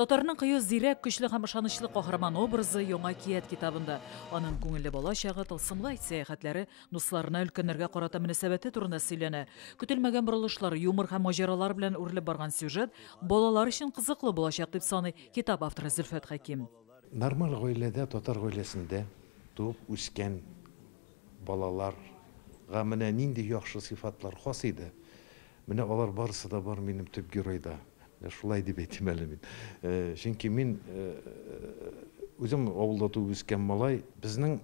Татарның кыю зирәк, көчле һәм ышанычлы каһарман образы яңа кият китабында. Аның күңелле балачагы, тылсымлы сәяхәтләре, дусларына, өлкәннәргә карата мөнәсәбәте турында сөйләнә. Көтелмәгән борылышлар, юмор һәм маҗаралар белән үрелеп барган сюжет балалар өчен кызыклы булачак дип саный китап авторы Зөлфәт Хәким. Нормаль гаиләдә, татар гаиләсендә туып үскән балаларга менә нинди яхшы сыйфатлар хас иде. Менә алар барысы да бар минем төп геройда. Шулай дип әйтим әле мин. Чөнки мин үзем авылда туып үскән малай, безнең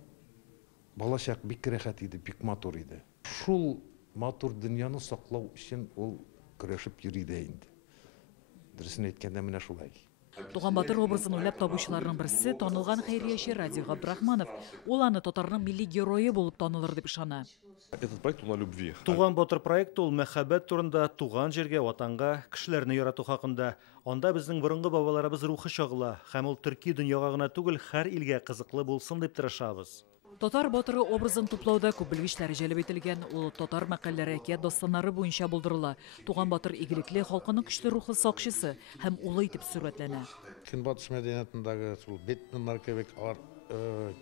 балачак бик рәхәт иде, бик матур иде. Шул матур дөньяны саклау өчен ул көрәшеп йөри дә инде. Дөресен әйткәндә менә шулай. Туган батыр образын уйлап табучыларның берсе танылган хәйрияче Ради Габдрахманов. Ул аны татарның милли герое булып танылыр дип ышана. Этот проект о любви. Туган батыр проекты ул мәхәббәт турында, туган җиргә, ватанга, кешеләрне ярату хакында. Анда безнең борынгы бабаларыбыз рухы чагыла, һәм ул төрки дөньяга гына түгел, һәр илгә кызыклы булсын дип тырышабыз. Татар батыры образын туплауда күп белгечләр җәлеп ителгән. Ул татар мәкальләре, әкият дастаннары буенча булдырыла. Туган батыр игелекле, халкының көчле рухлы сакчысы һәм улы итеп сурәтләнә. Көнбатыш мәдәниятендәге шул бетнәр кебек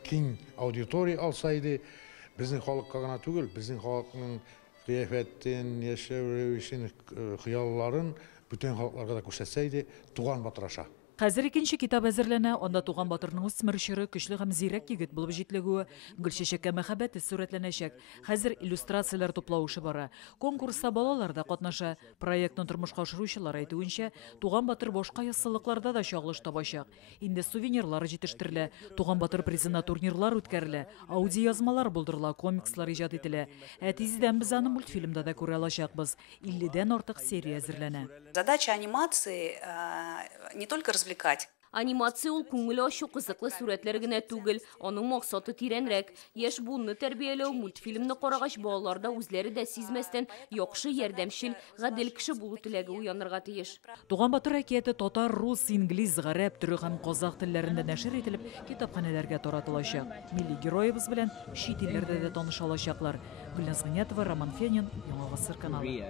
киң аудитория алсайды, безнең халыкка гына түгел, безнең халыкның кыяфәтен, яшәү рәвешен, хыялларын бүтән халыкларга да күрсәтсәйде, туган батыр аша. Хәзер икенче китап әзерләнә. Анда туган батырның үсмер чоры, көчле һәм зирәк егет булып җитлегүе, Гөлчәчәккә мәхәббәте сурәтләнәчәк. Хәзер иллюстрацияләр туплауышы бара. Конкурста балалар да катнаша. Проектны тормышка ашыручылар әйтүенчә, туган батыр башка яссылыкларда да чагылыш табачак. Инде сувенирлар җитештерелә, туган батыр призына турнирлар үткәрелә, аудиоязмалар булдырыла, комикслар иҗат ителә. Тиздән без аны мультфильмда да күрә алачакбыз. 50дән артык серия әзерләнә. Задача анимации не только развлекать. Анимация ул күңел ачу кызыклы сүрәтләр генә түгел, аның максаты тирәнрәк. Яшь буынны тәрбияләү, мультфильмны карагач балаларда үзләре дә сизмәстән яхшы ярдәмчел, гадел кеше булу теләге уянырга тиеш. Туган батыр әкияте татар, рус, инглиз, гарәп, төрек һәм казакъ телләрендә нәшер ителеп, китапханәләргә таратылачак. Милли героебыз белән чит илләрдә дә таныша алачаклар. Гөлназ Гынятова, Роман Фенин, Яңа гасыр каналы.